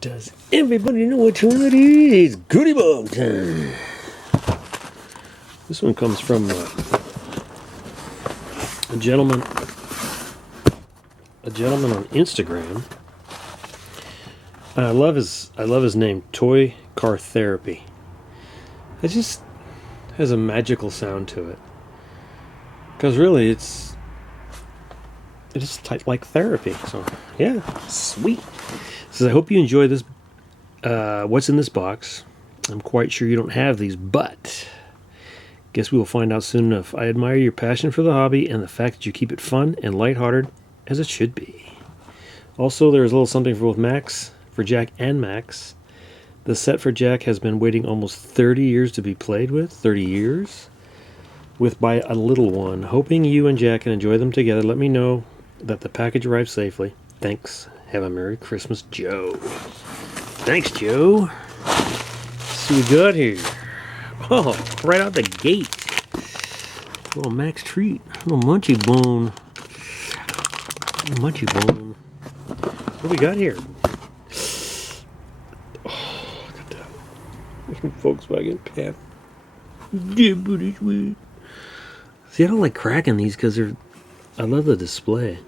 Does everybody know what time it is? Goodie bug time. This one comes from a gentleman on Instagram. I love his name, Toy Car Therapy. It just has a magical sound to it. Because really, it's like therapy. So yeah, sweet. Says, I hope you enjoy this. What's in this box? I'm quite sure you don't have these, but guess we will find out soon enough. I admire your passion for the hobby and the fact that you keep it fun and lighthearted as it should be. Also, there is a little something for both Max, for Jack and Max. The set for Jack has been waiting almost 30 years to be played with. 30 years? With by a little one. Hoping you and Jack can enjoy them together. Let me know that the package arrives safely. Thanks. Have a Merry Christmas, Joe. Thanks, Joe. Let's see what we got here. Oh, right out the gate. A little Max treat. A little Munchie Bone. Munchie Bone. What do we got here? Oh, look at that. Volkswagen Path. Yeah, pretty sweet. See, I don't like cracking these because I love the display.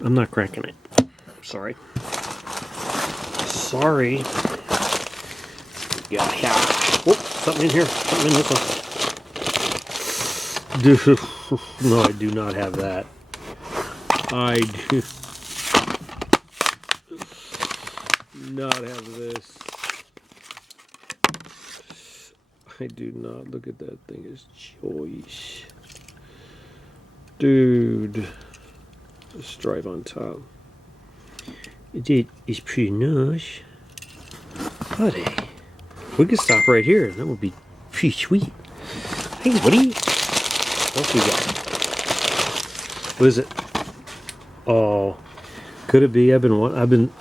I'm not cracking it. Sorry. Yeah. Whoop, something in here. Something in this one. Dude, no, I do not have that. I do not have this. I do not. Look at that thing. It's choice. Dude. The stripe on top. It is pretty nice. Buddy. We could stop right here. That would be pretty sweet. Hey, buddy. What else we got? What is it? Oh. Could it be? I've been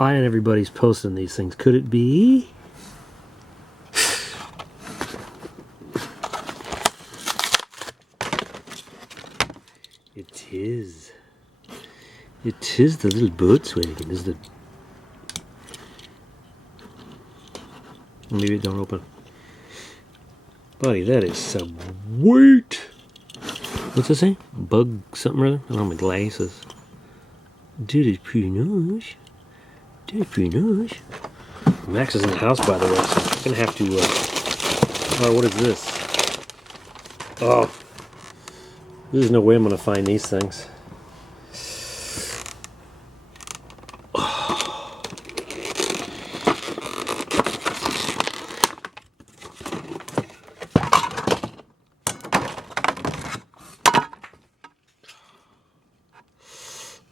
eyeing everybody's posting these things. Could it be? It is the little Volkswagen. Is the maybe it don't open. Buddy, that is some weight. What's this say? Bug something or other? I don't know, my glasses. Dude, it's pretty nice. Max is in the house, by the way, so I'm gonna have to oh, what is this? Oh. There's no way I'm gonna find these things.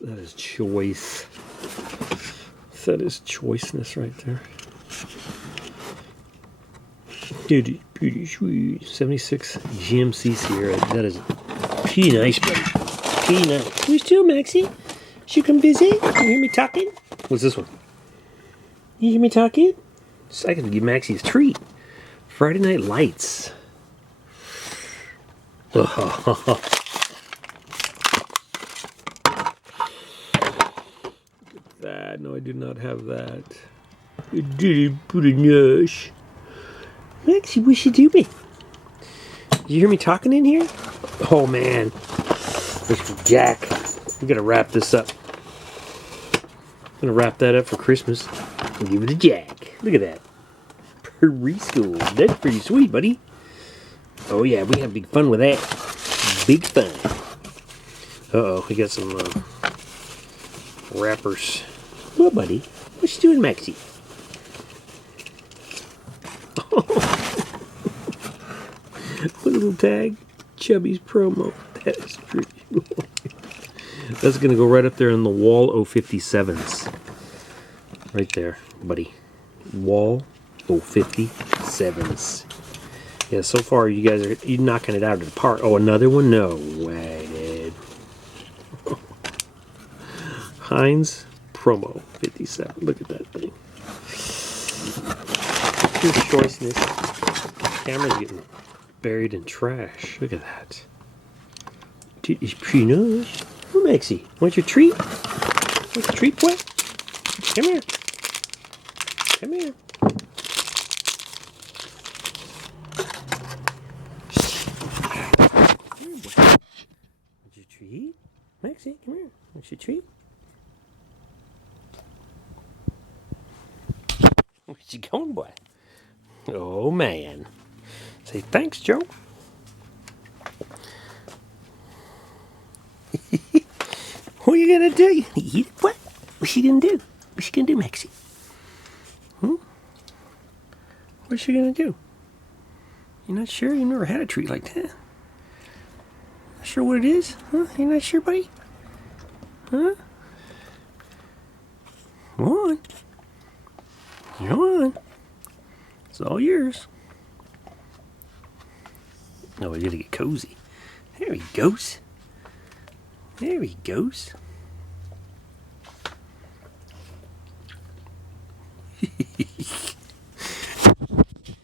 That is choice. That is choiceness right there. Dude, pretty sweet. 76 GMC Sierra. That is pretty nice, buddy. Pretty nice. You still, Maxie? Should you come visit? You hear me talking? What's this one? You hear me talking? So I can give Maxie a treat. Friday Night Lights. That. No, I do not have that. I didn't put a nush. Maxie, what you doing? Did you hear me talking in here? Oh man. This for Jack. We gotta wrap this up. I'm gonna wrap that up for Christmas and give it to Jack. Look at that. Preschool. That's pretty sweet, buddy. Oh yeah, we have big fun with that. Big fun. Uh-oh, we got some wrappers. Well, buddy, what you doing, Maxie? What little tag? Chubby's promo. That is pretty cool. That's going to go right up there on the wall 057s. Right there, buddy. Wall 057s. Yeah, so far you're knocking it out of the park. Oh, another one? No way, dude. Heinz promo 57. Look at that thing. Pure choiceness. Camera's getting buried in trash. Look at that. Dude, it's pretty nice. Oh, Maxie, want your treat? What's the treat, boy? Come here. Come here. Come here, boy. Want your treat? Maxie, come here. Want your treat? Where's you going, boy? Oh, man. Say thanks, Joe. What are you gonna do? You gonna eat it? What? What's she gonna do? What's she gonna do, Maxie? What's she gonna do? You're not sure? You never had a treat like that. Not sure what it is? Huh? You're not sure, buddy? Huh? Come on. Come on. It's all yours. Oh, we gotta get cozy. There he goes. There he goes.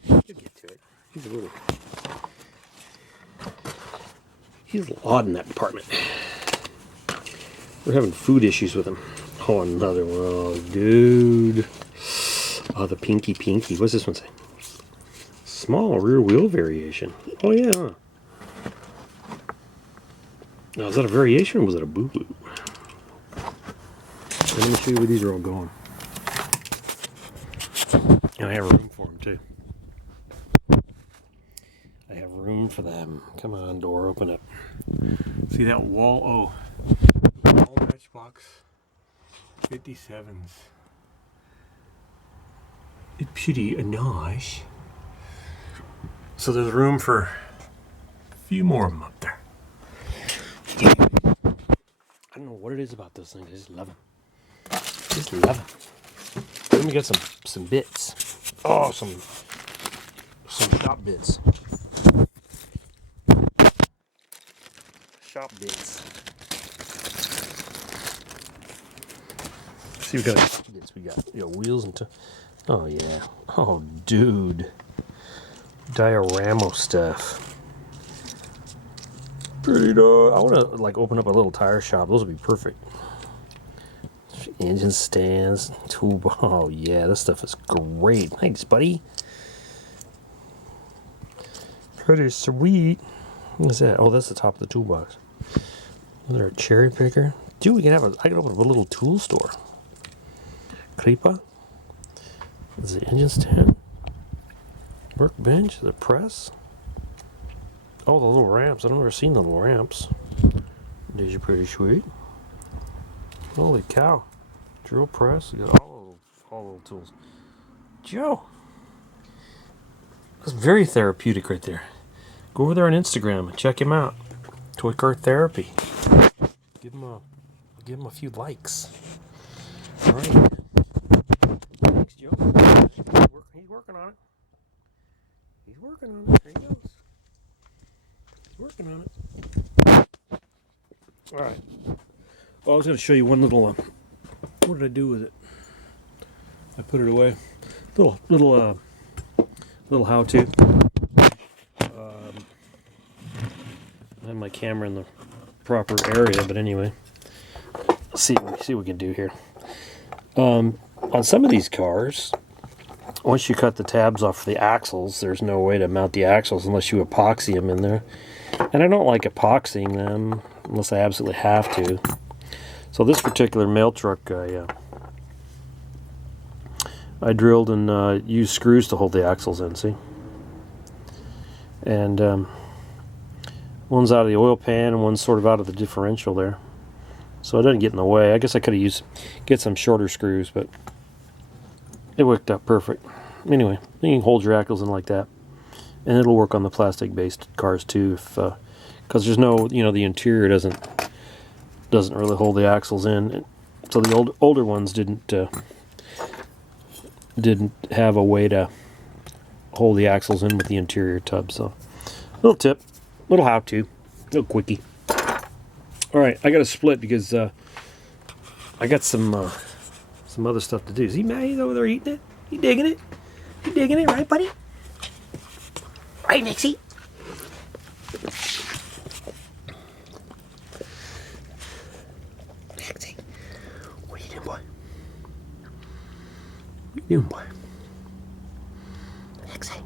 He'll get to it. He's a little odd in that department. We're having food issues with him. Oh, another one. Oh, dude. Oh, the pinky. What's this one say? Small rear wheel variation. Oh, yeah. Now, is that a variation or was it a boo-boo? Let me show you where these are all going. And I have room for them, too. I have room for them. Come on, door, open up. See that wall? Oh. Wall Matchbox 57s. It's pretty nice. So there's room for a few more of them up there. I don't know what it is about those things. I just love them. Just love them. Let me get some bits. Oh, some shop bits. Shop bits. See, we got shop bits. We got wheels and oh yeah. Oh dude. Diorama stuff. Pretty dog. I want to like open up a little tire shop. Those would be perfect. Engine stands, toolbar. Oh yeah, this stuff is great. Thanks, buddy. Pretty sweet. What's that? Oh, that's the top of the toolbox. Is there a cherry picker? Dude, I can open up a little tool store. Kripa. Is the engine stand? Workbench, the press. Oh, the little ramps. I've never seen the little ramps. These are pretty sweet. Holy cow. Drill press. You got all little tools. Joe. That's very therapeutic right there. Go over there on Instagram and check him out. Toy Car Therapy. Give him a few likes. All right. Thanks, Joe. He's working on it. He's working on it. There he goes. He's working on it. All right. Well, I was going to show you one little. What did I do with it? I put it away. Little how-to. I have my camera in the proper area, but anyway, see what we can do here. On some of these cars, once you cut the tabs off the axles, there's no way to mount the axles unless you epoxy them in there. And I don't like epoxying them unless I absolutely have to. So this particular mail truck, I drilled and used screws to hold the axles in, see? And one's out of the oil pan and one's sort of out of the differential there. So it doesn't get in the way. I guess I could have get some shorter screws, but it worked out perfect. Anyway, you can hold your axles in like that. And it'll work on the plastic-based cars too, because there's no, the interior doesn't really hold the axles in. So the older ones didn't have a way to hold the axles in with the interior tub. So, little tip, little how-to, little quickie. All right, I got to split because I got some other stuff to do. Is he mad? He's over there eating it. You digging it? You digging it, right, buddy? Right, Nixie? Nixie, what are you What you doing, boy? Exit.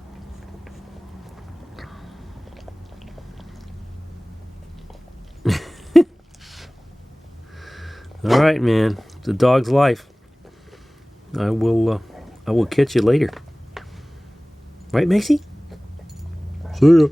All right, man. It's a dog's life. I will catch you later. Right, Maxie? See ya.